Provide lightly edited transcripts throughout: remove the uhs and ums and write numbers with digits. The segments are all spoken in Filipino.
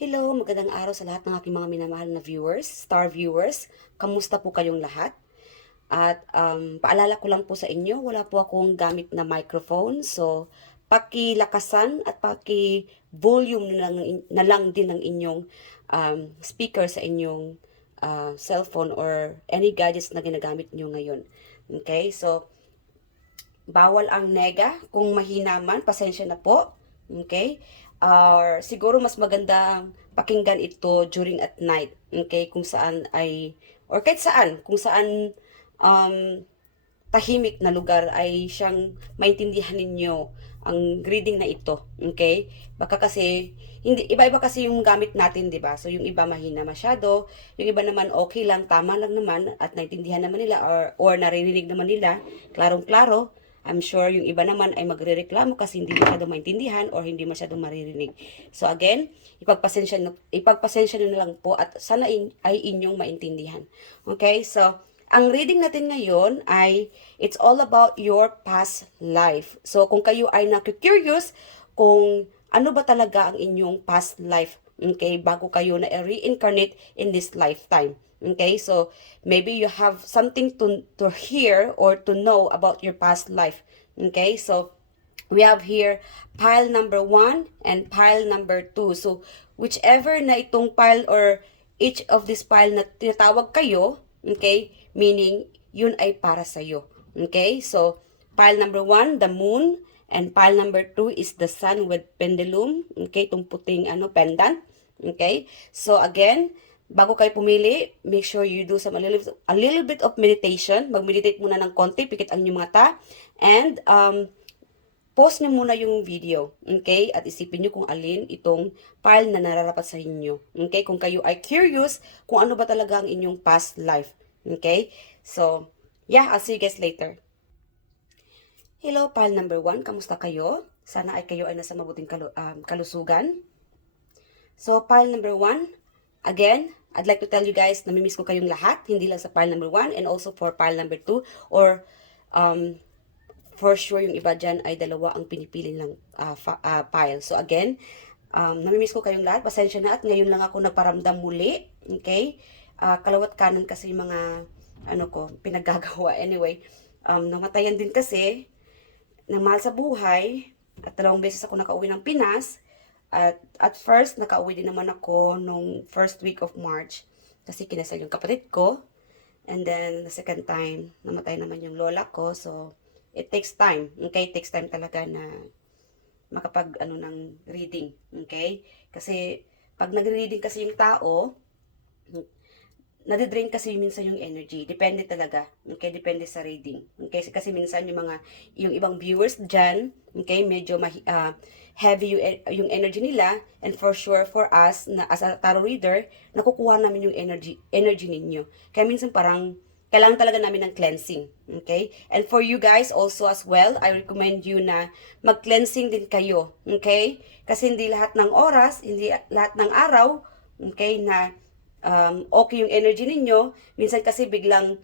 Hello, magandang araw sa lahat ng aking mga minamahal na viewers, star viewers. Kamusta po kayong lahat? At paalala ko lang po sa inyo, wala po akong gamit na microphone. So, pakilakasan at paki-volume na lang din ng inyong speaker sa inyong cellphone or any gadgets na ginagamit nyo ngayon. Okay, so bawal ang nega. Kung mahina man, pasensya na po. Okay? Or siguro mas maganda pakinggan ito during at night. Okay? Kung saan ay, or kahit saan, kung saan um, tahimik na lugar ay siyang maintindihan ninyo ang reading na ito. Okay? Baka kasi, hindi, iba-iba kasi yung gamit natin, di ba? So, yung iba mahina masyado, yung iba naman okay lang, tama lang naman, at naintindihan naman nila, or naririnig naman nila, klarong-klaro. I'm sure yung iba naman ay magrereklamo kasi hindi masyadong maintindihan or hindi masyadong maririnig. So again, ipagpasensya nyo na lang po at sana ay inyong maintindihan. Okay? So, ang reading natin ngayon ay it's all about your past life. So kung kayo ay na-curious kung ano ba talaga ang inyong past life, okay, bago kayo na reincarnate in this lifetime. Okay, so maybe you have something to hear or to know about your past life. Okay, so we have here pile number 1 and pile number 2. So whichever na itong pile or each of this pile na tinatawag kayo, okay, meaning yun ay para sa iyo. Okay, so pile number 1, the moon, and pile number 2 is the sun with pendulum. Okay, itong puting pendant. Okay, so again, bago kayo pumili, make sure you do some a little bit of meditation. Mag-meditate muna ng konti, pikit ang inyong mata, and pause nyo muna yung video, okay? At isipin nyo kung alin itong file na nararapat sa inyo, okay? Kung kayo ay curious kung ano ba talaga ang inyong past life, okay? So, yeah, I'll see you guys later. Hello, file number 1, kamusta kayo? Sana ay kayo ay nasa mabuting kalusugan. So, file number 1, again, I'd like to tell you guys, namimiss ko kayong lahat, hindi lang sa pile number 1 and also for pile number 2, or for sure yung iba dyan ay dalawa ang pinipili ng pile. So again, namimiss ko kayong lahat, pasensya na at ngayon lang ako nagparamdam muli, okay? Kalawat kanan kasi yung mga pinaggagawa. Anyway, namatayan din kasi ng mahal sa buhay at 2 beses ako nakauwi ng Pinas. At first, nakauwi din naman ako nung first week of March kasi kinasal yung kapatid ko. And then, the second time, namatay naman yung lola ko. So, it takes time. Okay? It takes time talaga na makapag, ng reading. Okay? Kasi, pag nagre-reading kasi yung tao, nadidrain kasi minsan yung energy. Depende talaga. Okay? Depende sa reading. Okay? Kasi minsan yung ibang viewers dyan, okay, medyo heavy yung energy nila. And for sure, for us, na as a tarot reader, nakukuha namin yung energy ninyo. Kaya minsan parang, kailangan talaga namin ng cleansing. Okay? And for you guys also as well, I recommend you na mag-cleansing din kayo. Okay? Kasi hindi lahat ng oras, hindi lahat ng araw, okay, na okay yung energy ninyo. Minsan kasi biglang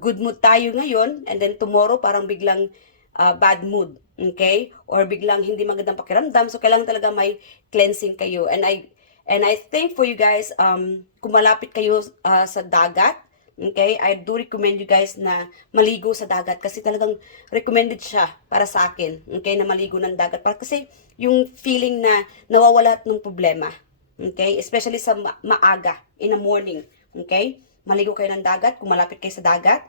good mood tayo ngayon and then tomorrow parang biglang bad mood. Okay? Or biglang hindi magandang pakiramdam. So, kailangan talaga may cleansing kayo. And I think for you guys, kung malapit kayo sa dagat, okay, I do recommend you guys na maligo sa dagat kasi talagang recommended siya para sa akin. Okay, na maligo ng dagat. Para kasi yung feeling na nawawala ng problema. Okay? Especially sa maaga, in the morning. Okay? Maligo kayo ng dagat kung malapit kayo sa dagat.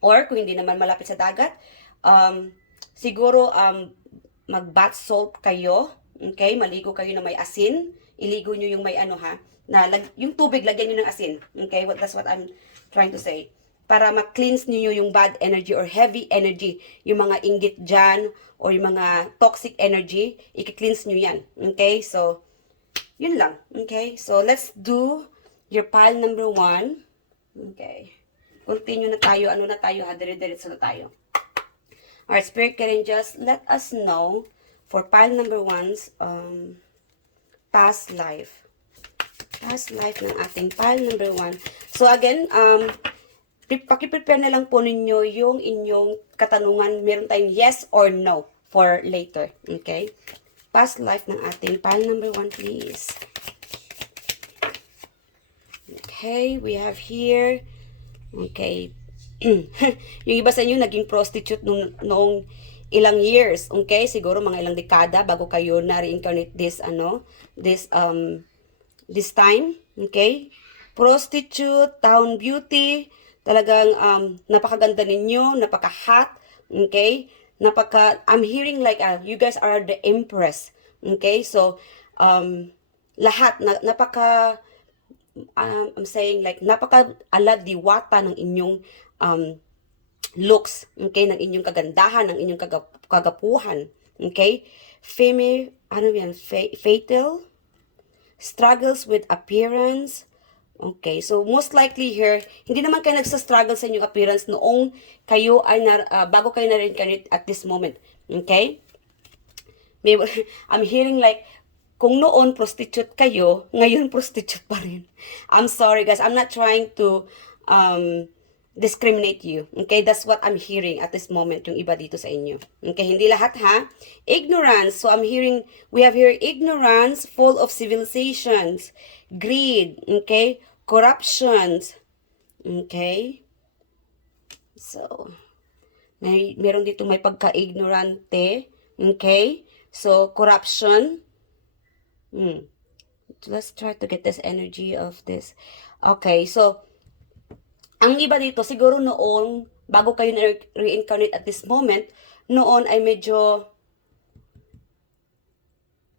Or kung hindi naman malapit sa dagat, siguro mag-bath salt kayo. Okay? Maligo kayo na may asin. Iligo nyo yung may yung tubig, lagyan nyo ng asin. Okay? That's what I'm trying to say. Para ma-cleanse niyo yung bad energy or heavy energy, yung mga inggit dyan, or yung mga toxic energy, i-cleanse nyo yan. Okay? So, yun lang. Okay? So, let's do your pile number 1. Okay. Continue na tayo. Ano na tayo? Dire-diretso na tayo. Alright, Spirit can just let us know for pile number 1's past life. Past life ng ating pile number 1. So, again, pakiprepare na lang po ninyo yung inyong katanungan. Meron tayong yes or no for later. Okay? past life ng atin. Pile number 1, please. Okay, we have here, okay, yung iba sa inyo naging prostitute noong ilang years, okay? Siguro mga ilang dekada bago kayo na-reincarnate this time, okay? Prostitute, town beauty, talagang napakaganda ninyo, napaka-hot, okay? I'm hearing like you guys are the empress, okay? So, lahat, I'm saying like napaka-alad diwata ng inyong looks, okay, ng inyong kagandahan, ng inyong kagapuhan, okay? Fatal struggles with appearance. Okay, so most likely here, hindi naman kayo nagsa-struggle sa inyong appearance noong kayo ay bago kayo na-reincarnate at this moment. Okay? I'm hearing like, kung noon prostitute kayo, ngayon prostitute pa rin. I'm sorry guys, I'm not trying to discriminate you. Okay, that's what I'm hearing at this moment, yung iba dito sa inyo. Okay, hindi lahat ha. Ignorance, so we have here ignorance, full of civilizations, greed, okay, corruptions, okay. So, meron dito may pagka-ignorante, okay. So, corruption, let's try to get this energy of this. Okay, so, ang iba dito, siguro noon, bago kayo na-reincarnate at this moment, noon ay medyo,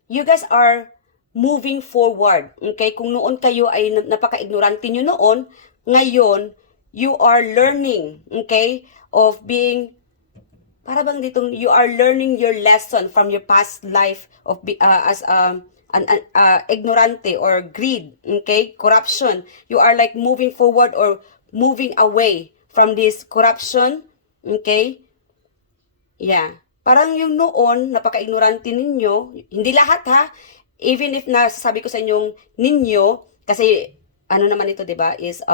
you guys are moving forward. Okay? Kung noon kayo ay napaka-ignorante nyo noon, ngayon, you are learning, okay, of being, para bang ditong, you are learning your lesson from your past life of as ignorante or greed, okay, corruption. You are like moving forward or moving away from this corruption, okay? Yeah. Parang yung noon, napaka-ignorante ninyo, hindi lahat ha, even if nasasabi ko sa inyong ninyo, kasi ano naman ito, diba, is,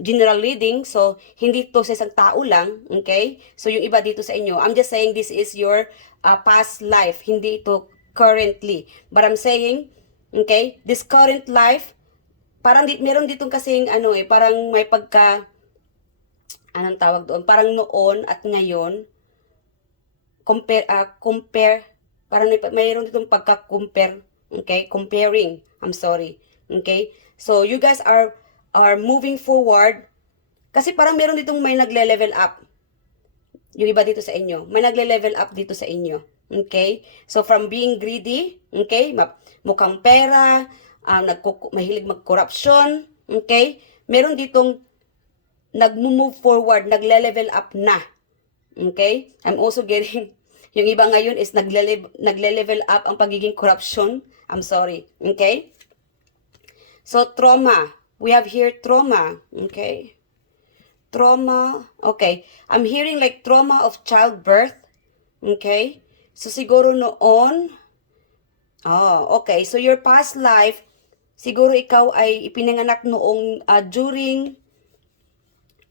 general reading, so hindi to sa isang tao lang, okay? So yung iba dito sa inyo, I'm just saying this is your past life, hindi ito currently. But I'm saying, okay, this current life, parang meron ditong kasing parang may anong tawag doon, parang noon at ngayon, compare, parang mayroon ditong pagka-compare, okay, comparing, I'm sorry, okay, so you guys are moving forward, kasi parang meron ditong may nagle-level up, yung iba dito sa inyo, may nagle-level up dito sa inyo, okay, so from being greedy, okay, mukhang pera, mahilig mag-corruption, okay? Meron ditong nag-move forward, nagle-level up na. Okay? I'm also getting, yung iba ngayon is nagle-level up ang pagiging corruption. I'm sorry. Okay? So, trauma. We have here trauma. Okay? Trauma. Okay. I'm hearing like trauma of childbirth. Okay? So, siguro noon, okay. So, your past life, siguro ikaw ay ipinanganak noong during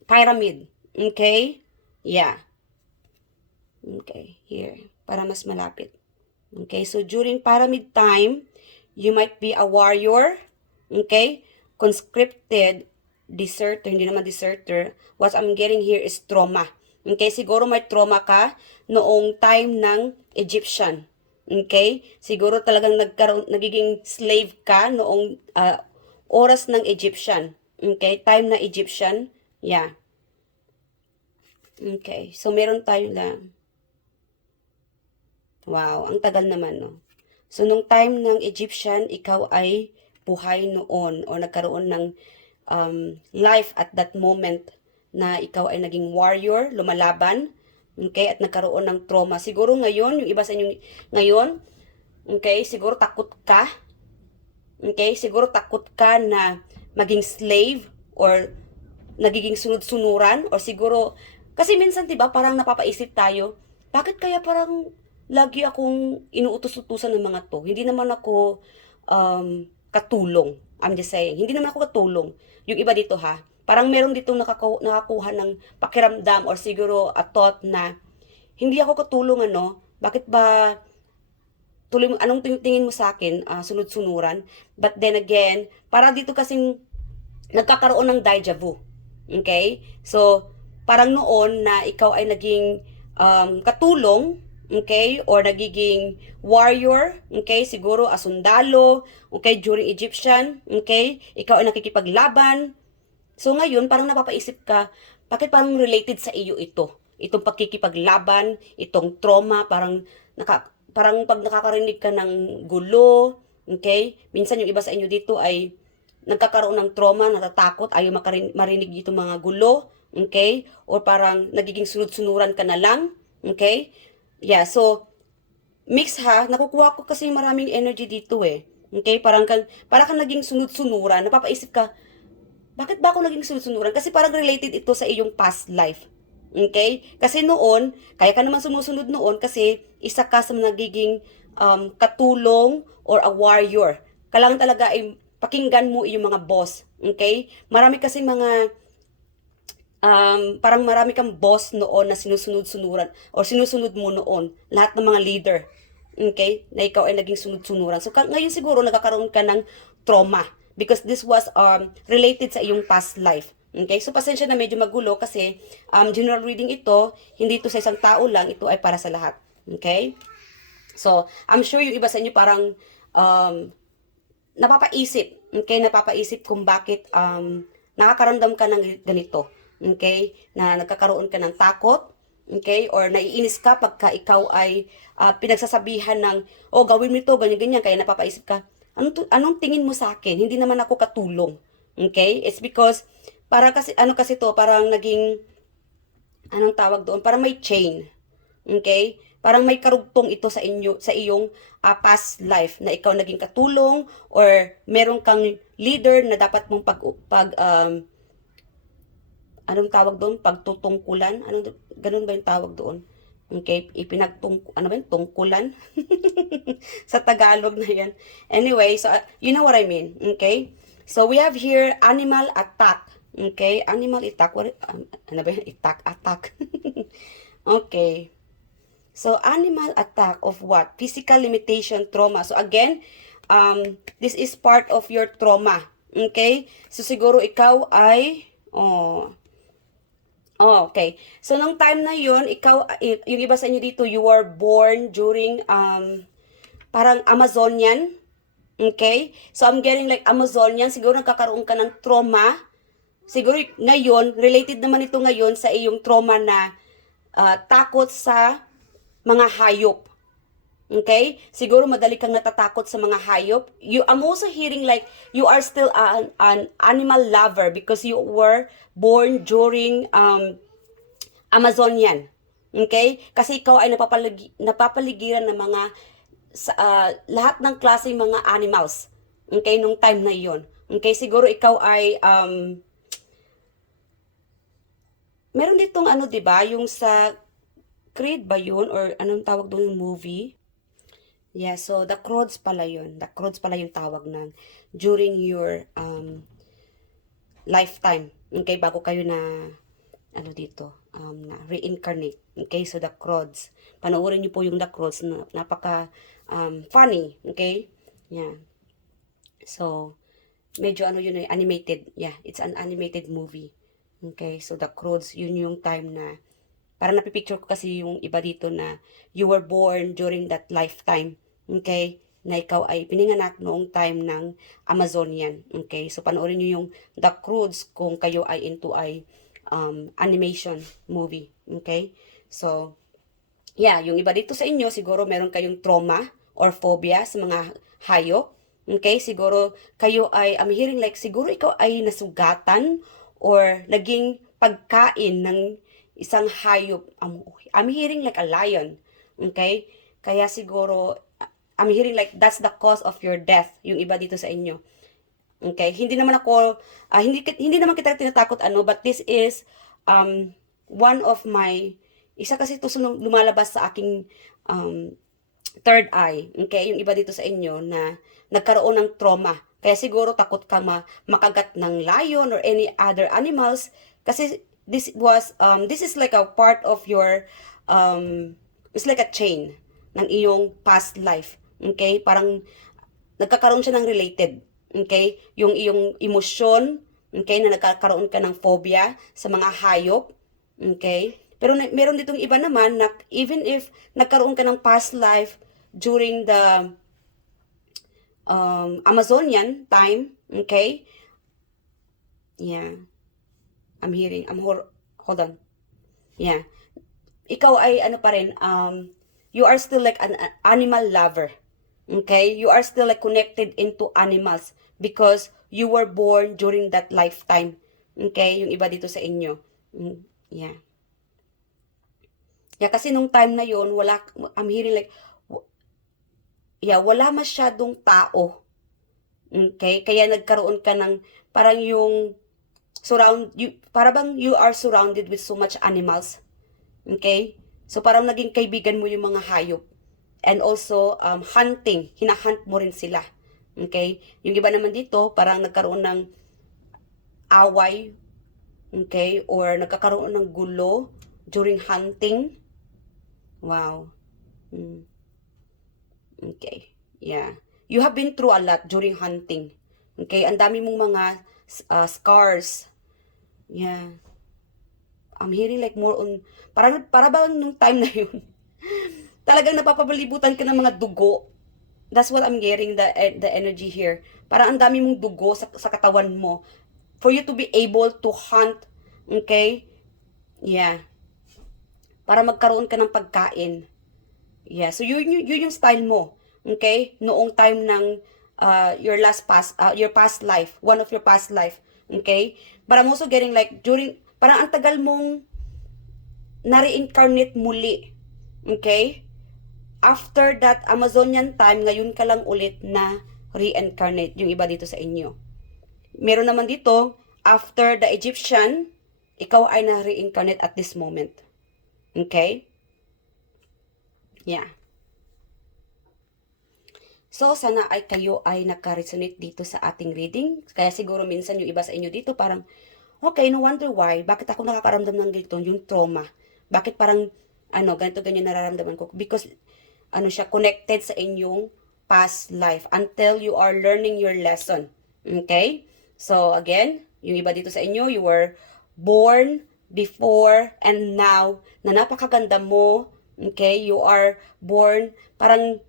pyramid. Okay? Yeah. Okay. Here. Para mas malapit. Okay. So, during pyramid time, you might be a warrior. Okay? Conscripted, deserter, hindi naman deserter. What I'm getting here is trauma. Okay? Siguro may trauma ka noong time ng Egyptian. Okay? Siguro talagang nagiging slave ka noong oras ng Egyptian. Okay? Time na Egyptian. Yeah. Okay. So, meron tayo lang. Wow. Ang tagal naman, no? So, nung time ng Egyptian, ikaw ay buhay noon o nagkaroon ng life at that moment na ikaw ay naging warrior, lumalaban. Okay, at nagkaroon ng trauma. Siguro ngayon, yung iba sa inyo ngayon, okay, siguro takot ka. Okay, siguro takot ka na maging slave or nagiging sunod-sunuran or siguro, kasi minsan 'di ba parang napapaisip tayo, bakit kaya parang lagi akong inuutos-utusan ng mga to? Hindi naman ako katulong. I'm just saying, hindi naman ako katulong. Yung iba dito ha, parang meron ditong nakakuha ng pakiramdam or siguro a thought na hindi ako katulong Bakit ba tuloy mo, anong tingin mo sa akin, sunod-sunuran? But then again, para dito kasing nagkakaroon ng deja vu. Okay? So, parang noon na ikaw ay naging katulong, okay? Or nagiging warrior, okay? Siguro asundalo, okay? During Egyptian, okay? Ikaw ay nakikipaglaban. So, ngayon, parang napapaisip ka, bakit parang related sa iyo ito? Itong pagkikipaglaban, itong trauma, parang pag nakakarinig ka ng gulo, okay? Minsan yung iba sa inyo dito ay nagkakaroon ng trauma, natatakot, ayaw marinig itong mga gulo, okay? Or parang nagiging sunod-sunuran ka na lang, okay? Yeah, so, mix ha, nakukuha ko kasi maraming energy dito eh. Okay, parang kang naging sunod-sunuran, napapaisip ka, bakit ba ako naging sunod-sunuran? Kasi parang related ito sa iyong past life. Okay? Kasi noon, kaya ka naman sumusunod noon kasi isa ka sa nagiging katulong or a warrior. Kailangan talaga ay pakinggan mo yung mga boss. Okay? Marami kasi mga parang marami kang boss noon na sinusunod-sunuran or sinusunod mo noon. Lahat ng mga leader. Okay? Na ikaw ay naging sunod-sunuran. So, ngayon siguro nagkakaroon ka ng trauma because this was related sa iyong past life. Okay? So, pasensya na medyo magulo kasi general reading ito, hindi ito sa isang tao lang, ito ay para sa lahat. Okay? So, I'm sure yung iba sa inyo parang napapaisip. Okay? Napapaisip kung bakit nakakaramdam ka ng ganito. Okay? Na nagkakaroon ka ng takot, okay? Or naiinis ka pagka ikaw ay pinagsasabihan ng, oh, gawin mo ito, ganyan-ganyan, kaya napapaisip ka, anong tingin mo sa akin? Hindi naman ako katulong. Okay? It's because, para kasi, ano kasi to, parang naging, anong tawag doon? Parang may chain. Okay? Parang may karugtong ito sa inyo, sa iyong past life na ikaw naging katulong or meron kang leader na dapat mong anong tawag doon? Pagtutungkulan? Ganun ba yung tawag doon? Okay, ano ba yun? Tungkulan? Sa Tagalog na yan. Anyway, so, you know what I mean. Okay? So, we have here animal attack. Okay? Animal attack. Ano ba yan? Attack. Okay. So, animal attack of what? Physical limitation, trauma. So, again, this is part of your trauma. Okay? So, siguro ikaw ay, okay. So, nung time na yun, ikaw, yung iba sa inyo dito, you were born during, parang Amazonian. Okay? So, I'm getting like Amazonian. Siguro nagkakaroon ka ng trauma. Siguro ngayon, related naman ito ngayon sa iyong trauma na takot sa mga hayop. Okay? Siguro madali kang natatakot sa mga hayop. I'm also hearing like you are still an animal lover because you were born during Amazonian. Okay? Kasi ikaw ay napapaligiran ng mga lahat ng klaseng mga animals. Okay? Nung time na iyon. Okay? Siguro ikaw ay meron ditong ano, 'di ba? Yung sa Creed ba yun? Or anong tawag doon yung movie? Yeah, so the Croods pala yun. The Croods pala yung tawag ng during your lifetime. Okay, bago kayo na ano dito, na reincarnate. Okay, so the Croods. Panoorin niyo po yung The Croods na napaka funny. Okay? Yeah. So, medyo ano yun, animated. Yeah, it's an animated movie. Okay, so the Croods, yun yung time na parang napipicture ko kasi yung iba dito na you were born during that lifetime. Okay? Na ikaw ay pininganak noong time ng Amazonian. Okay? So, panoorin nyo yung The Croods kung kayo ay into animation movie. Okay? So, yeah, yung iba dito sa inyo, siguro meron kayong trauma or phobia sa mga hayop. Okay? Siguro kayo ay, I'm hearing like, siguro ikaw ay nasugatan or naging pagkain ng isang hayop. I'm hearing like a lion. Okay? Kaya siguro, I'm hearing like that's the cause of your death. Yung iba dito sa inyo. Okay? Hindi naman ako, hindi naman kita tinatakot but this is one of my, isa kasi ito lumalabas sa aking third eye. Okay? Yung iba dito sa inyo na nagkaroon ng trauma. Kaya siguro takot ka makagat ng lion or any other animals kasi this is like a part of your it's like a chain. ng iyong past life. Okay? Parang nagkakaroon siya ng related. Okay? Yung iyong emosyon, okay, na nagkakaroon ka ng phobia sa mga hayop. Okay? Pero meron ditong iba naman na even if nagkaroon ka ng past life during the Amazonian time, okay? Yeah. Hold on. Yeah. Ikaw ay ano pa rin, you are still like an animal lover. Okay? You are still like connected into animals because you were born during that lifetime. Okay? Yung iba dito sa inyo. Yeah. Yeah, kasi nung time na yon I'm hearing like, wala masyadong tao. Okay? Kaya nagkaroon ka ng, parang yung, para bang you are surrounded with so much animals. Okay? So, parang naging kaibigan mo yung mga hayop. And also, hunting. Hinahunt mo rin sila. Okay? Yung iba naman dito, parang nagkaroon ng away. Okay? Or nagkakaroon ng gulo during hunting. Wow. Okay. Yeah. You have been through a lot during hunting. Okay? Ang dami mong mga scars. Yeah. I'm hearing like more on, para bang nung time na yun, talagang napapabalibutan ka ng mga dugo. That's what I'm getting, the energy here. Parang ang dami mong dugo sa katawan mo. For you to be able to hunt, okay? Yeah. Para magkaroon ka ng pagkain. Yeah, so yun yung style mo. Okay? Noong time ng your past life, one of your past life. Okay? But I'm also getting like, parang ang tagal mong na-reincarnate muli. Okay? After that Amazonian time, ngayon ka lang ulit na reincarnate, yung iba dito sa inyo. Meron naman dito, after the Egyptian, ikaw ay na-reincarnate at this moment. Okay? Yeah. So, sana ay kayo ay naka-resonate dito sa ating reading. Kaya siguro minsan yung iba sa inyo dito parang, okay, no wonder why, bakit ako nakakaramdam ng ganito, yung trauma. Bakit parang, ganito ganyan nararamdaman ko. Because, siya, connected sa inyong past life until you are learning your lesson. Okay? So, again, yung iba dito sa inyo, you were born before and now, na napakaganda mo. Okay? You are born, parang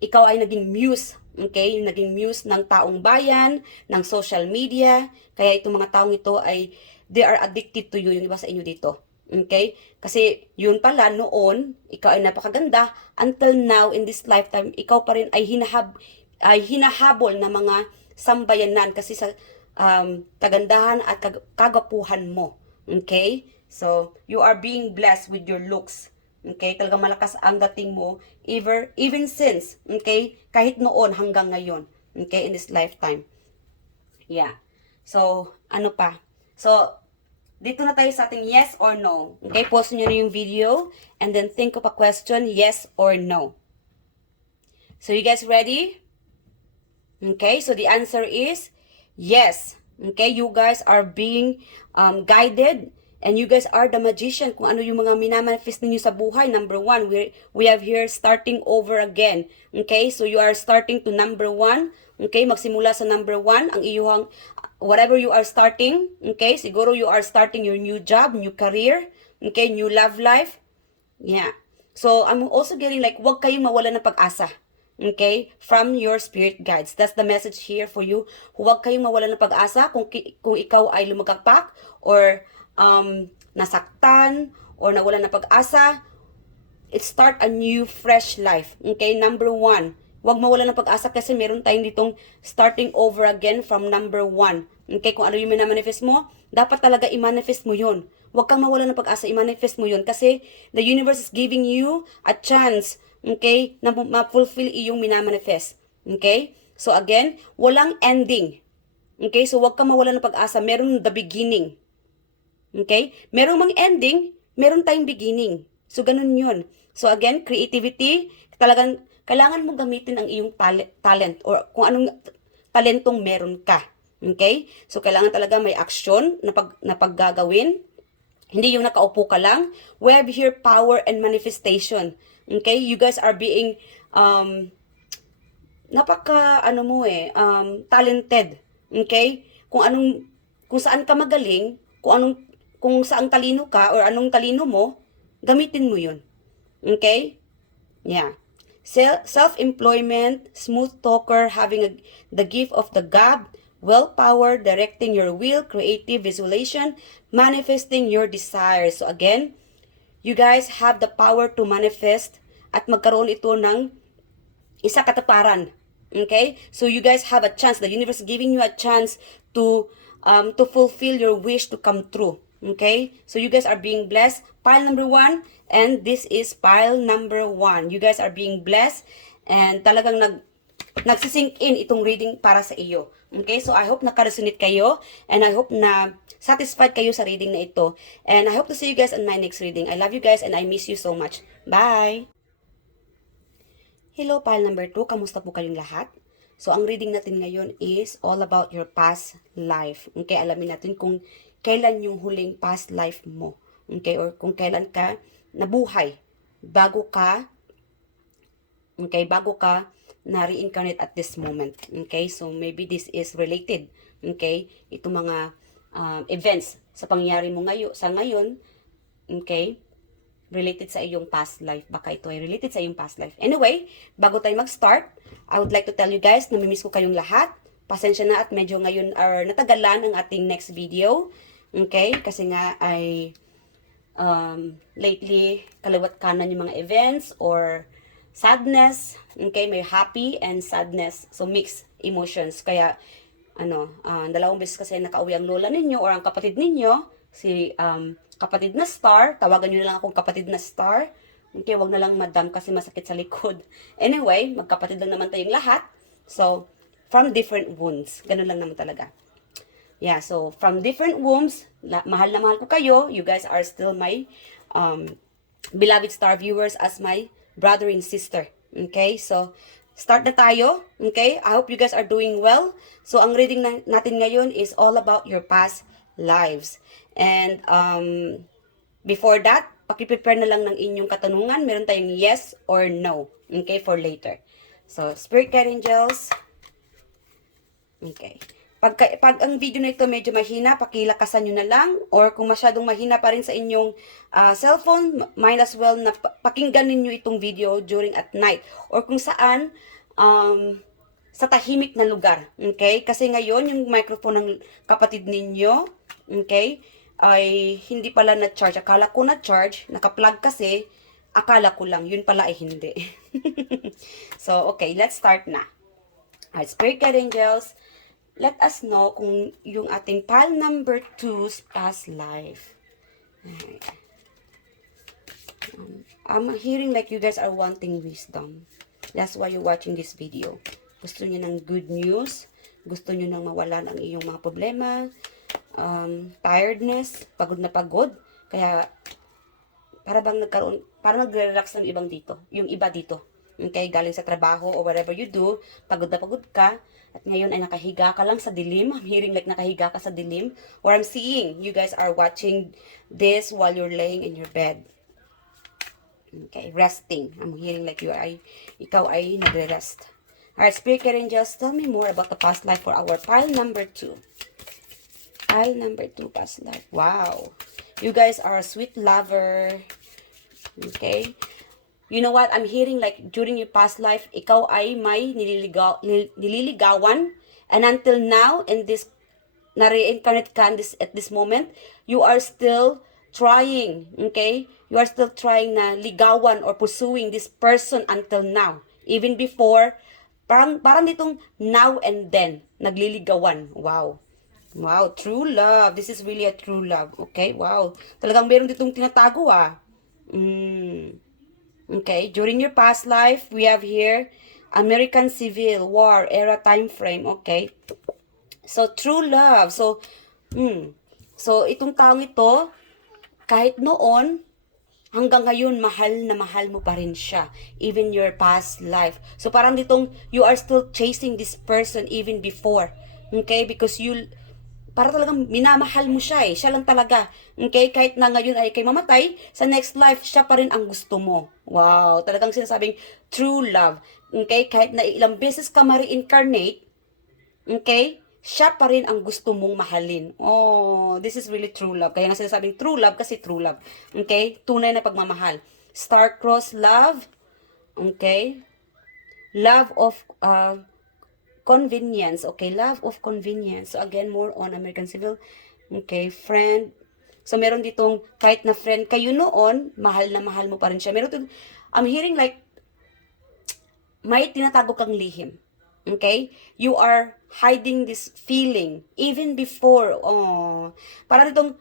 ikaw ay naging muse. Okay? Yung naging muse ng taong bayan, ng social media. Kaya itong mga taong ito ay, they are addicted to you, yung iba sa inyo dito. Okay? Kasi yun pala noon, ikaw ay napakaganda. Until now, in this lifetime, ikaw pa rin ay hinahabol na mga sambayanan kasi sa kagandahan at kagapuhan mo. Okay? So, you are being blessed with your looks. Okay? Talagang malakas ang dating mo even since, okay? Kahit noon hanggang ngayon. Okay? In this lifetime. Yeah. So, ano pa? So, dito na tayo sa ating yes or no. Okay? Pause nyo na yung video and then think of a question, yes or no. So, you guys ready? Okay? So, the answer is yes. Okay? You guys are being guided. And you guys are the magician. Kung ano yung mga minamanifest ninyo sa buhay. Number one, we have here starting over again. Okay? So you are starting to number one. Okay? Magsimula sa number one. Ang iyong, whatever you are starting. Okay? Siguro you are starting your new job, new career. Okay? New love life. Yeah. So I'm also getting like, huwag kayong mawala ng pag-asa. Okay? From your spirit guides. That's the message here for you. Huwag kayong mawala ng pag-asa kung ikaw ay lumagakpak or nasaktan or nawala na pag-asa, start a new fresh life. Okay, number one, huwag mawala ng pag-asa kasi meron tayong ditong starting over again from number one. Okay, kung ano yung minamanifest mo, dapat talaga i-manifest mo yun. Huwag kang mawala ng pag-asa, i-manifest mo yun kasi the universe is giving you a chance, okay, na ma-fulfill iyong minamanifest. Okay, so again, walang ending. Okay, so huwag kang mawala ng pag-asa, meron the beginning. Okay? Merong mang ending, meron tayong beginning. So, ganun yun. So, again, creativity, talagang kailangan mong gamitin ang iyong talent or kung anong talentong meron ka. Okay? So, kailangan talaga may action na paggagawin. Hindi yung nakaupo ka lang. We have here power and manifestation. Okay? You guys are being talented. Okay? Kung saan ka magaling, kung saan talino ka or anong talino mo, gamitin mo 'yun. Okay? Yeah. Self-employment, smooth talker, having the gift of the gab, willpower, directing your will, creative visualization, manifesting your desires. So again, you guys have the power to manifest at magkaroon ito ng isa katuparan. Okay? So you guys have a chance. The universe is giving you a chance to fulfill your wish to come true. Okay? So you guys are being blessed. Pile number 1, and this is pile number 1. You guys are being blessed and talagang nagsisink in itong reading para sa iyo. Okay? So I hope nakaresonate kayo and I hope na satisfied kayo sa reading na ito. And I hope to see you guys on my next reading. I love you guys and I miss you so much. Bye! Hello, pile number 2. Kamusta po kayong lahat? So, ang reading natin ngayon is all about your past life. Okay, alamin natin kung kailan yung huling past life mo. Okay, or kung kailan ka nabuhay bago ka na-reincarnate at this moment. Okay, so maybe this is related. Okay, itong mga events sa pangyayari mo ngayon, okay, related sa iyong past life. Baka ito ay related sa iyong past life. Anyway, bago tayo mag-start, I would like to tell you guys, namimiss ko kayong lahat. Pasensya na at medyo ngayon natagalan ang ating next video. Okay? Kasi nga ay lately, kaliwat kanan yung mga events or sadness. Okay? May happy and sadness. So, mixed emotions. Kaya, dalawang beses kasi nakauwi ang lola ninyo or ang kapatid ninyo, si kapatid na Star, tawagan nyo na lang akong kapatid na Star. Okay, wag na lang madam kasi masakit sa likod. Anyway, magkapatid lang naman tayong lahat. So, from different wounds. Ganun lang naman talaga. Yeah, so from different wombs, mahal na mahal ko kayo. You guys are still my beloved star viewers as my brother and sister. Okay, so start na tayo. Okay, I hope you guys are doing well. So ang reading natin ngayon is all about your past lives. And before that, paki-prepare na lang ng inyong katanungan. Meron tayong yes or no. Okay, for later. So, Spirit Guide Angels. Okay. Pag ang video na ito medyo mahina, pakilakasan nyo na lang. Or kung masyadong mahina pa rin sa inyong cellphone, might as well na pakinggan ninyo itong video during at night. Or kung saan, sa tahimik na lugar. Okay? Kasi ngayon, yung microphone ng kapatid ninyo, okay, ay hindi pala na-charge. Akala ko na-charge, naka-plug kasi, akala ko lang, yun pala ay hindi. So, okay, let's start na. Alright, Spirit Guide Angels, let us know kung yung ating pile number 2's past life. Alright. I'm hearing like you guys are wanting wisdom. That's why you're watching this video. Gusto nyo ng good news, gusto nyo nang mawalan ang iyong mga problema, tiredness, pagod na pagod, kaya parang nagre-relax ng yung iba dito. Okay, galing sa trabaho or whatever you do, pagod na pagod ka, at ngayon ay nakahiga ka lang sa dilim. I'm hearing like nakahiga ka sa dilim, or I'm seeing you guys are watching this while you're laying in your bed. Okay, resting. I'm hearing like ikaw ay nagre-rest. Alright, Spirit Guide Angels, tell me more about the past life for our pile number 2. Pile number 2, past life. Wow. You guys are a sweet lover. Okay. You know what? I'm hearing like during your past life, ikaw ay may nililigawan. And until now, in this, na-reincarnate ka at this moment, you are still trying. Okay? You are still trying na ligawan or pursuing this person until now. Even before, parang ditong now and then, nagliligawan. Wow. Wow, true love. This is really a true love. Okay, wow. Talagang meron ditong tinatago Okay, during your past life, we have here American Civil War era time frame. Okay. So, true love. So, so itong taong ito, kahit noon, hanggang ngayon, mahal na mahal mo pa rin siya. Even your past life. So, parang ditong, you are still chasing this person even before. Okay? Because para talagang minamahal mo siya eh. Siya lang talaga. Okay? Kahit na ngayon ay kay mamatay, sa next life, siya pa rin ang gusto mo. Wow. Talagang sinasabing true love. Okay? Kahit na ilang beses ka ma-reincarnate, okay? Siya pa rin ang gusto mong mahalin. Oh, this is really true love. Kaya nga sinasabing true love kasi true love. Okay? Tunay na pagmamahal. Star-crossed love. Okay? Love of convenience. Okay? Love of convenience. So again, more on American Civil. Okay? Friend. So meron ditong kahit na friend kayo noon, mahal na mahal mo pa rin siya. Meron ditong, I'm hearing like, may tinatago kang lihim. Okay? You are hiding this feeling even before. Oh, parang itong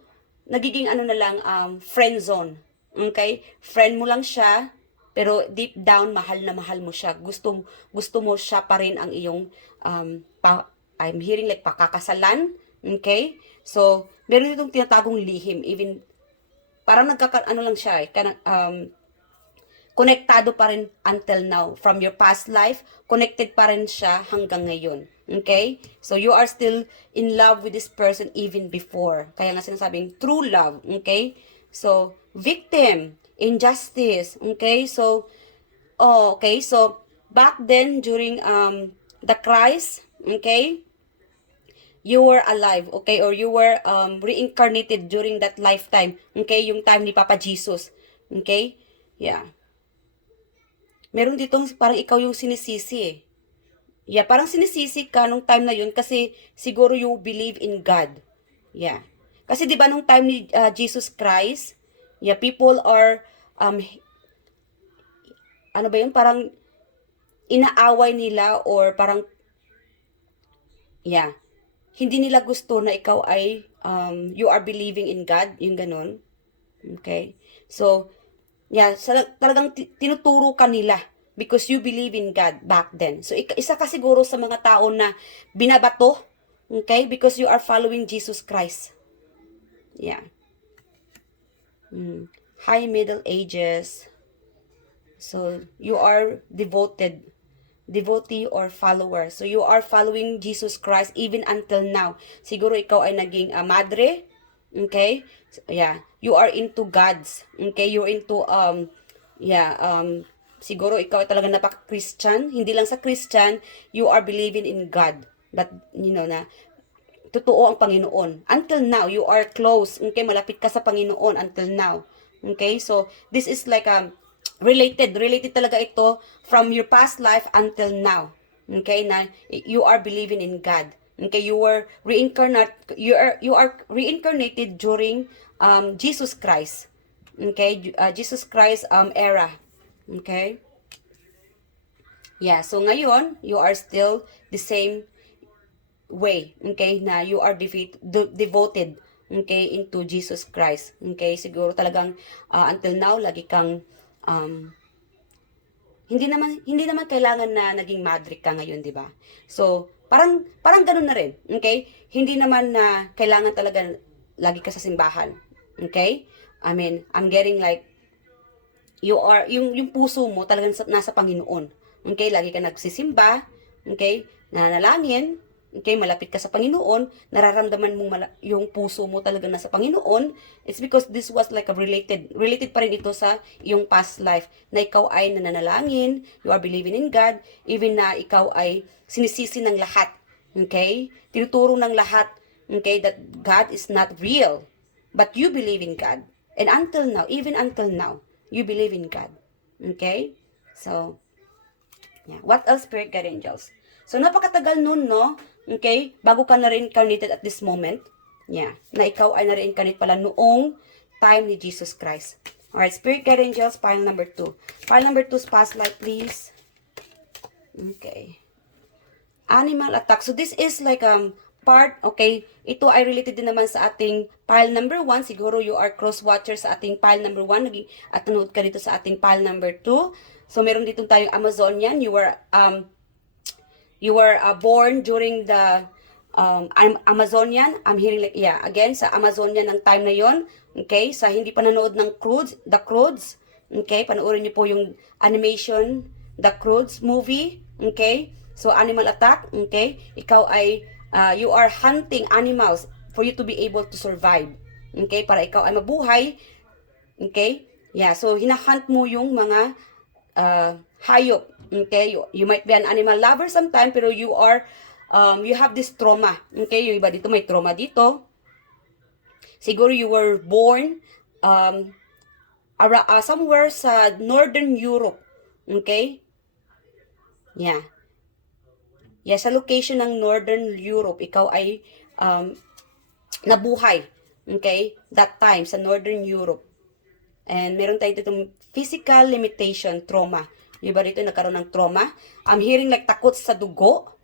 nagiging ano na lang, friend zone. Okay? Friend mo lang siya, pero deep down, mahal na mahal mo siya. Gusto mo siya pa rin ang iyong, I'm hearing like pakakasalan. Okay? So, meron itong tinatagong lihim. Even, parang ano lang siya eh, konektado pa rin until now. From your past life, connected pa rin siya hanggang ngayon. Okay? So, you are still in love with this person even before. Kaya nga sinasabing true love. Okay? So, victim, injustice. Okay? So, okay. So, back then, during the Christ, okay? You were alive, okay? Or you were reincarnated during that lifetime. Okay? Yung time ni Papa Jesus. Okay? Yeah. Meron ditong parang ikaw yung sinisisi eh. Yeah, parang sinisisi ka nung time na yun kasi siguro you believe in God. Yeah. Kasi 'di ba nung time ni Jesus Christ, yeah, people are ano ba yun, parang inaaway nila or parang yeah, hindi nila gusto na ikaw ay you are believing in God, yung ganun. Okay? So, yeah, talagang tinuturo ka nila because you believe in God back then. So, isa ka siguro sa mga tao na binabato, okay? Because you are following Jesus Christ. Yeah. High Middle Ages. So, you are devotee or follower. So, you are following Jesus Christ even until now. Siguro ikaw ay naging madre, okay? So, yeah, you are into gods. Okay, you're into siguro ikaw ay talaga napaka-Christian. Hindi lang sa Christian, you are believing in God. But you know na totoo ang Panginoon. Until now, you are close. Okay, malapit ka sa Panginoon until now. Okay, so this is like related talaga ito from your past life until now. Okay, na you are believing in God. Okay, you are reincarnated during Jesus Christ. Okay, Jesus Christ era. Okay? Yeah, so ngayon, you are still the same way, okay, na you are devoted, okay, into Jesus Christ. Okay, siguro talagang until now, lagi kang hindi naman kailangan na naging madre ka ngayon, di ba? So, parang ganun na rin, okay? Hindi naman na kailangan talaga lagi ka sa simbahan, okay? I mean, I'm getting like, yung puso mo talagang nasa Panginoon, okay? Lagi ka nagsisimba, okay? Nananalangin, okay? Malapit ka sa Panginoon, nararamdaman mo yung puso mo talagang nasa Panginoon. It's because this was like a related pa rin ito sa yung past life, na ikaw ay nananalangin, you are believing in God, even na ikaw ay sinisisi ng lahat, okay? Tinuturo ng lahat, okay, that God is not real, but you believe in God. And until now, even until now, you believe in God. Okay? So, yeah. What else, Spirit Guide Angels? So, napakatagal nun, no? Okay? Bago ka na-reincarnated at this moment. Yeah. Na ikaw ay na-reincarnate pala noong time ni Jesus Christ. Alright, Spirit Guide Angels, pile number 2. Pile number 2 is past life, please. Okay. Animal attack. So, this is like part, okay, ito ay related din naman sa ating pile number 1. Siguro you are cross-watcher sa ating pile number 1 at nanood ka dito sa ating pile number 2. So, meron dito tayong Amazonian. You were born during the Amazonian. I'm hearing like, yeah, again, sa Amazonian ng time na yon. Okay, sa hindi pa nanood ng The Croods. Okay, panoorin niyo po yung animation, The Croods movie. Okay, so animal attack. Okay, ikaw ay you are hunting animals for you to be able to survive. Okay? Para ikaw ay mabuhay. Okay? Yeah, so hinahunt mo yung mga hayop. Okay? You might be an animal lover sometime, pero you have this trauma. Okay? Yung iba dito may trauma dito. Siguro you were born somewhere sa Northern Europe. Okay? Yeah. Yeah, sa location ng Northern Europe, ikaw ay nabuhay. Okay? That time, sa Northern Europe. And meron tayo ditong physical limitation, trauma. Yung iba dito nagkaroon ng trauma. I'm hearing like takot sa dugo.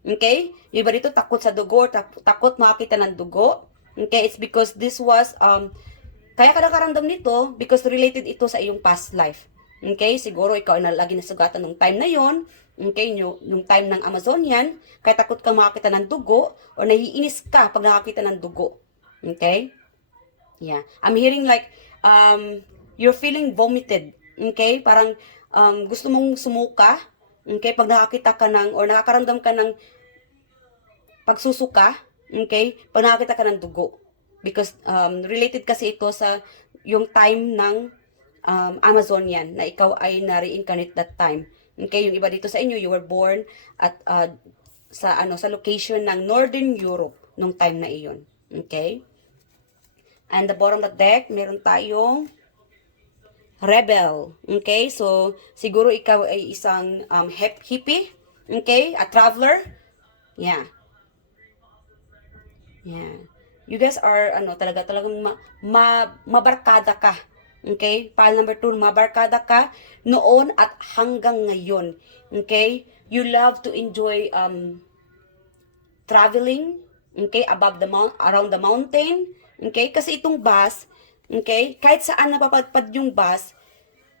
Okay? Yung iba dito takot sa dugo, takot makakita ng dugo. Okay? It's because this was, kaya ka nakaramdam nito because related ito sa iyong past life. Okay? Siguro ikaw ay lagi nasugatan nung time na yon. Okay? Nung time ng Amazonian, kaya takot kang makakita ng dugo or naiinis ka pag nakakita ng dugo. Okay? Yeah. I'm hearing like, you're feeling vomited. Okay? Parang, gusto mong sumuka. Okay? Pag nakakita ka ng, or nakakaramdam ka ng pagsusuka. Okay? Pag nakakita ka ng dugo. Because, related kasi ito sa yung time ng Amazonian na ikaw ay na-reincarnate that time. Okay? Yung iba dito sa inyo, you were born at, sa location ng Northern Europe nung time na iyon. Okay? And the bottom of the deck, meron tayong rebel. Okay? So, siguro ikaw ay isang hippie. Okay? A traveler. Yeah. Yeah. You guys are, talagang mabarkada ka. Okay? Pile number 2, mabarkada ka noon at hanggang ngayon. Okay? You love to enjoy traveling. Okay? Above around the mountain. Okay? Kasi itong bus, okay? Kahit saan napapadpad yung bus,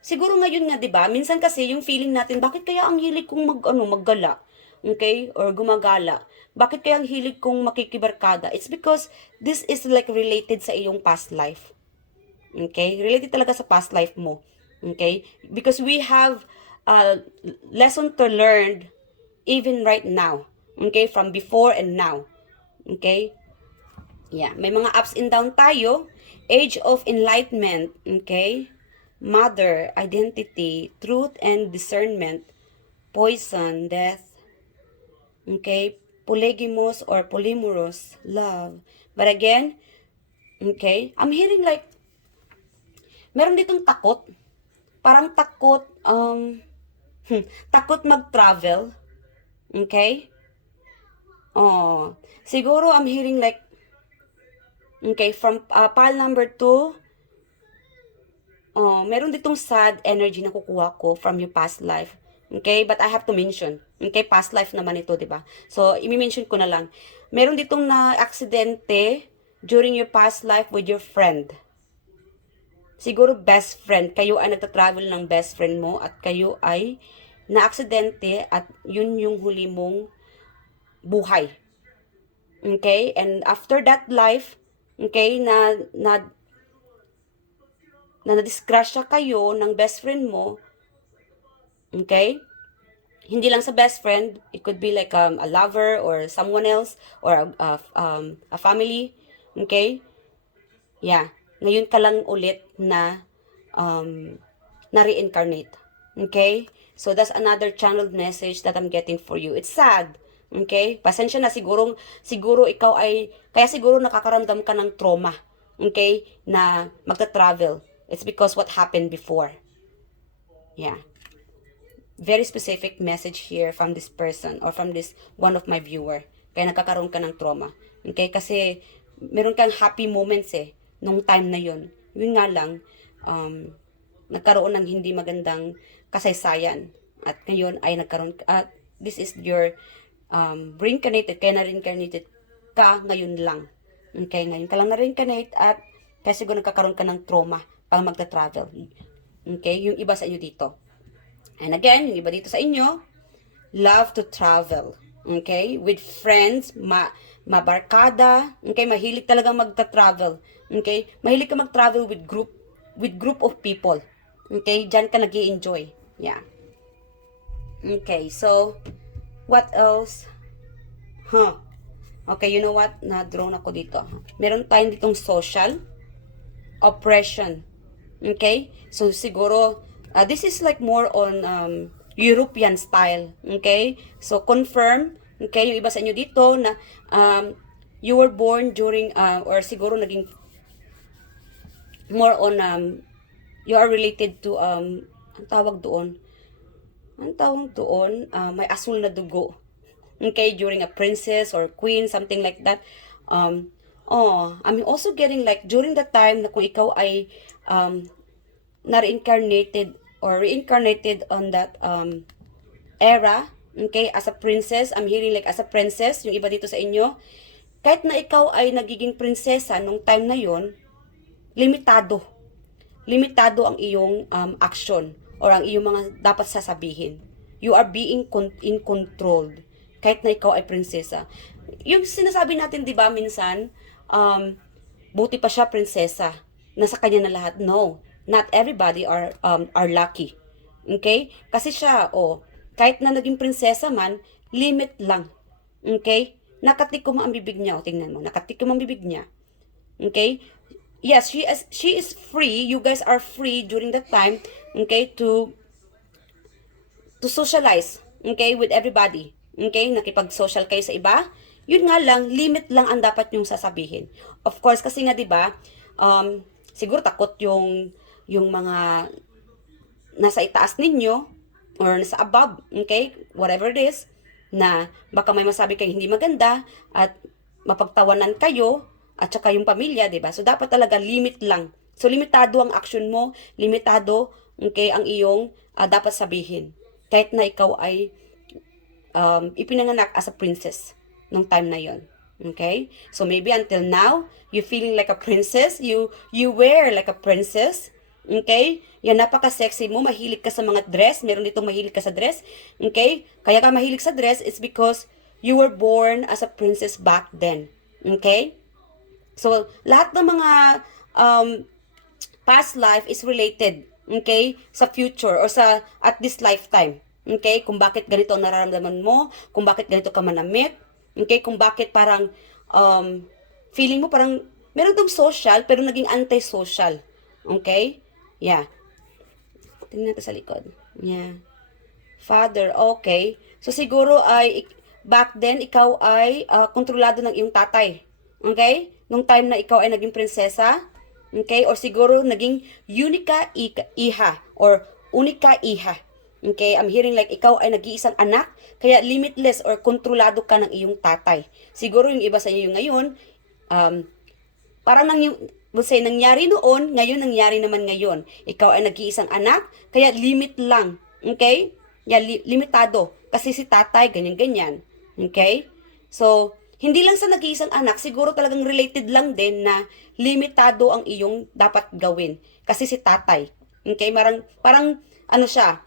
siguro ngayon nga, 'di ba? Minsan kasi yung feeling natin, bakit kaya ang hilig kong maggala? Okay? Or gumagala. Bakit kaya ang hilig kong makikibarkada? It's because this is like related sa iyong past life. Okay? Related talaga sa past life mo. Okay? Because we have a lesson to learn even right now. Okay? From before and now. Okay? Yeah, may mga ups and down tayo. Age of enlightenment, okay? Mother, identity, truth and discernment, poison, death, okay? Polygamous or polyamorous, love. But again, okay, I'm hearing like, meron ditong takot. Parang takot, takot mag-travel. Okay? Oh, siguro I'm hearing like, okay, from pile number 2, meron ditong sad energy na kukuha ko from your past life. Okay, but I have to mention. Okay, past life naman ito, di ba? So, i-mention ko na lang. Meron ditong na-aksidente during your past life with your friend. Siguro best friend. Kayo ay nagta-travel ng best friend mo at kayo ay na-aksidente at yun yung huli mong buhay. Okay, and after that life, okay, na-disgrasya kayo ng best friend mo, okay? Hindi lang sa best friend, it could be like a lover or someone else or a family, okay? Yeah, ngayon ka lang ulit na na-reincarnate, okay? So that's another channeled message that I'm getting for you. It's sad. Okay? Pasensya na, siguro ikaw ay, kaya siguro nakakaramdam ka ng trauma. Okay? Na magta-travel. It's because what happened before. Yeah. Very specific message here from this person or from this one of my viewer. Kaya nagkakaroon ka ng trauma. Okay? Kasi meron kang happy moments nung time na yun. Yun nga lang, nagkaroon ng hindi magandang kasaysayan. At ngayon ay nagkaroon, this is your reincarnated, kaya na-reincarnated ka ngayon lang. Okay, ngayon ka lang na-reincarnate at kaya siguro nagkakaroon ka ng trauma pag magta-travel. Okay, yung iba sa inyo dito. And again, yung iba dito sa inyo, love to travel. Okay, with friends, mabarkada. Okay, mahilig talaga magta-travel. Okay, mahilig ka mag-travel with group of people. Okay, dyan ka nag-i-enjoy. Yeah. Okay, so, what else? Okay, you know what? Na-drone ako dito. Meron tayong ditong social, oppression. Okay? So, siguro, this is like more on European style. Okay? So, confirm, okay, yung iba sa inyo dito na you were born during, or siguro naging more on, you are related to, ang tawag doon, may asul na dugo. Okay, during a princess or queen, something like that. I'm also getting like during the time na kung ikaw ay na-reincarnated or reincarnated on that era, okay, as a princess, I'm hearing like as a princess, yung iba dito sa inyo, kahit na ikaw ay nagiging prinsesa nung time na yon, limitado. Limitado ang iyong action or ang iyong mga dapat sasabihin. You are being in controlled kahit na ikaw ay prinsesa. Yung sinasabi natin, di ba, minsan, buti pa siya prinsesa. Nasa kanya na lahat. No, not everybody are lucky. Okay? Kasi siya, kahit na naging prinsesa man, limit lang. Okay? Nakatikom ang bibig niya. Tingnan mo, nakatikom ang bibig niya. Okay? Yes, she is free. You guys are free during that time, okay, to socialize, okay, with everybody. Okay, nakipag-social kayo sa iba. Yun nga lang, limit lang ang dapat yung sasabihin. Of course, kasi nga 'di ba, siguro takot yung mga nasa itaas ninyo or nasa above, okay, whatever it is, na baka may masabi kayo hindi maganda at mapagtawanan kayo at saka yung pamilya, 'di ba? So dapat talaga limit lang. So limitado ang action mo, limitado, okay, ang iyong dapat sabihin. Kahit na ikaw ay ipinanganak as a princess nung time na yon. Okay? So maybe until now, you feeling like a princess, you wear like a princess. Okay? Yan, napaka-sexy mo, mahilig ka sa mga dress, meron ditong mahilig ka sa dress. Okay? Kaya ka mahilig sa dress, it's because you were born as a princess back then. Okay? So, lahat ng mga past life is related, okay, sa future or sa at this lifetime. Okay, kung bakit ganito ang nararamdaman mo, kung bakit ganito ka manamit, okay, kung bakit parang feeling mo parang meron tong social pero naging anti-social. Okay? Yeah. Tingnan natin sa likod. Yeah. Father, okay. So siguro ay back then ikaw ay kontrolado ng iyong tatay. Okay? Nung time na ikaw ay naging prinsesa, okay? Or siguro naging unica iha or unica iha. Okay, I'm hearing like ikaw ay nag-iisang anak, kaya limitless or kontrolado ka ng iyong tatay. Siguro yung iba sa inyo ngayon, parang nangyari noon, ngayon nangyari naman ngayon. Ikaw ay nag-iisang anak, kaya limit lang. Okay? Yeah, limitado. Kasi si tatay, ganyan-ganyan. Okay? So, hindi lang sa nag-iisang anak, siguro talagang related lang din na limitado ang iyong dapat gawin. Kasi si tatay. Okay? Parang ano siya,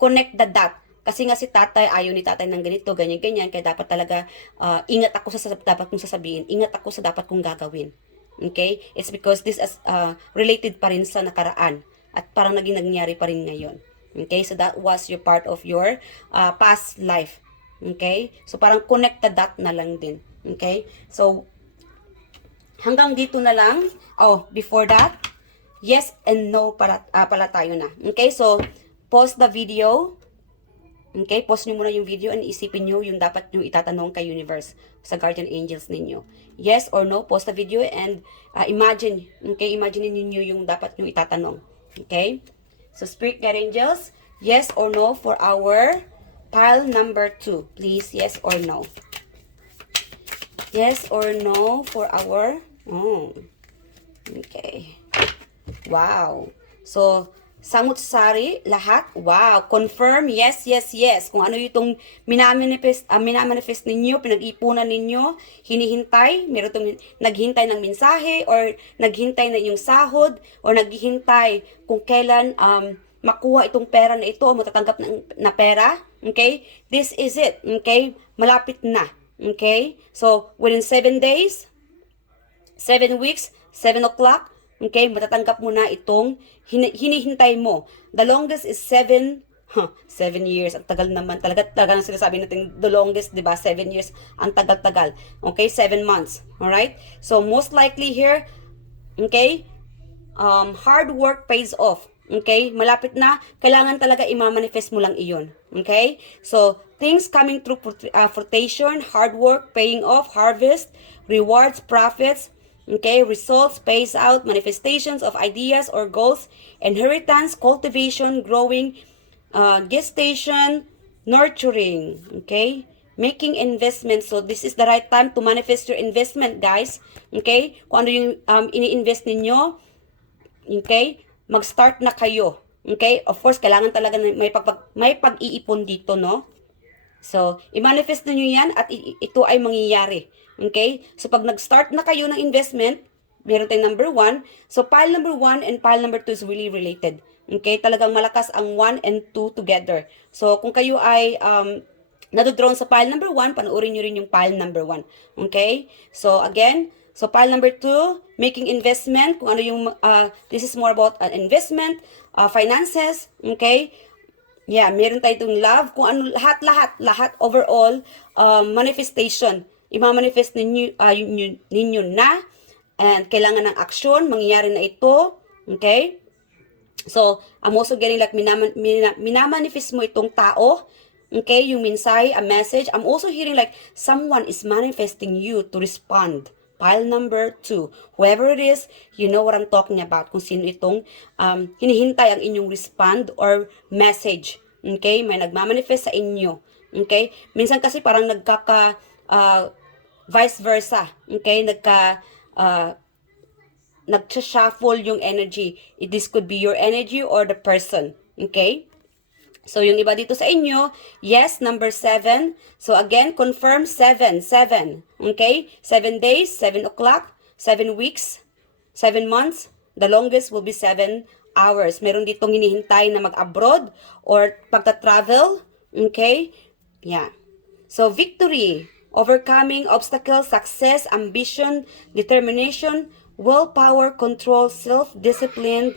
connect the dot. Kasi nga si tatay, ayaw ni tatay ng ganito, ganyan-ganyan. Kaya dapat talaga, ingat ako sa dapat kong sasabihin. Ingat ako sa dapat kong gagawin. Okay? It's because this is related pa rin sa nakaraan. At parang naging nangyari pa rin ngayon. Okay? So that was your part of your past life. Okay? So parang connect the dot na lang din. Okay? So, hanggang dito na lang. Before that, yes and no pala tayo na. Okay? So, pause the video. Okay, pause nyo muna yung video and isipin nyo yung dapat nyo itatanong kay universe sa guardian angels ninyo. Yes or no, pause the video and imagine, okay, imagine niyo yung dapat nyo itatanong. Okay? So, spirit guide angels, yes or no for our pile number 2. Please, yes or no. Yes or no for our, okay. Wow. So, samut-sari, lahat, wow, confirm, yes, yes, yes. Kung ano yung minamanifest ninyo, pinag-ipunan ninyo, hinihintay, meron itong naghintay ng mensahe, or naghintay na yung sahod, or naghihintay kung kailan makuha itong pera na ito, o matatanggap na pera, okay? This is it, okay? Malapit na, okay? So, within 7 days, 7 weeks, 7 o'clock, okay, matatanggap mo na itong hinihintay mo. The longest is 7 7 years. Ang tagal naman. Talaga nang sinasabi natin the longest, di ba? 7 years. Ang tagal-tagal. Okay? 7 months. Alright? So, most likely here, okay? Hard work pays off. Okay? Malapit na. Kailangan talaga i-manifest mo lang iyon. Okay? So, things coming through fruition, hard work, paying off, harvest, rewards, profits, okay, results, pays out, manifestations of ideas or goals, inheritance, cultivation, growing, gestation, nurturing, okay, making investments. So this is the right time to manifest your investment, guys. Okay, kung ano yung ini-invest ninyo, okay, mag-start na kayo. Okay, of course, kailangan talaga may pag-iipon dito, no? So, i-manifest nyo yan at ito ay mangyayari. Okay? So, pag nag-start na kayo ng investment, meron tayong number 1. So, pile number 1 and pile number 2 is really related. Okay? Talagang malakas ang 1 and 2 together. So, kung kayo ay nadodrawn sa pile number 1, panoorin nyo rin yung pile number 1. Okay? So, again, so pile number 2, making investment. Kung ano yung, this is more about an investment, finances. Okay? Yeah, meron tayo itong love, kung ano, lahat, overall, manifestation. I-manifest ninyo na, and kailangan ng action, mangyayari na ito, okay? So, I'm also getting like, minamanifest mo itong tao, okay? Yung mensahe, a message. I'm also hearing like, someone is manifesting you to respond. Pile number 2. Whoever it is, you know what I'm talking about. Kung sino itong hinihintay ang inyong respond or message. Okay? May nagmamanifest sa inyo. Okay? Minsan kasi parang vice versa. Okay? Nag-shuffle yung energy. This could be your energy or the person. Okay? So, yung iba dito sa inyo, yes, number 7. So, again, confirm 7. Okay? 7 days, 7 o'clock, 7 weeks, 7 months. The longest will be 7 hours. Meron ditong hinihintay na mag-abroad or pagta-travel. Okay? Yeah. So, victory, overcoming obstacles, success, ambition, determination, willpower, control, self-discipline,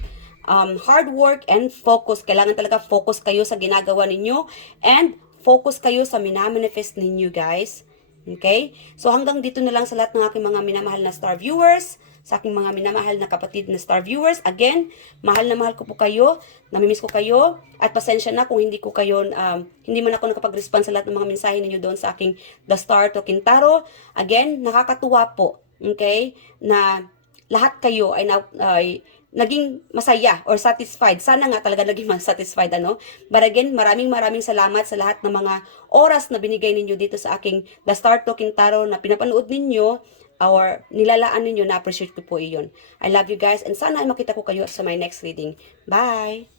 hard work, and focus. Kailangan talaga focus kayo sa ginagawa ninyo and focus kayo sa minamanifest ninyo, guys. Okay? So, hanggang dito na lang sa lahat ng aking mga minamahal na star viewers, sa aking mga minamahal na kapatid na star viewers. Again, mahal na mahal ko po kayo, namimiss ko kayo, at pasensya na kung hindi ko kayo, hindi man ako nakapag-respond sa lahat ng mga mensahe ninyo doon sa aking The Star Talking Tarot. Again, nakakatuwa po, okay, na lahat kayo ay naging masaya or satisfied. Sana nga talaga naging satisfied, ano? But again, maraming salamat sa lahat ng mga oras na binigay ninyo dito sa aking The Star Talking Tarot na pinapanood ninyo or nilalaan ninyo, na appreciate ko po iyon. I love you guys, and sana ay makita ko kayo sa my next reading. Bye!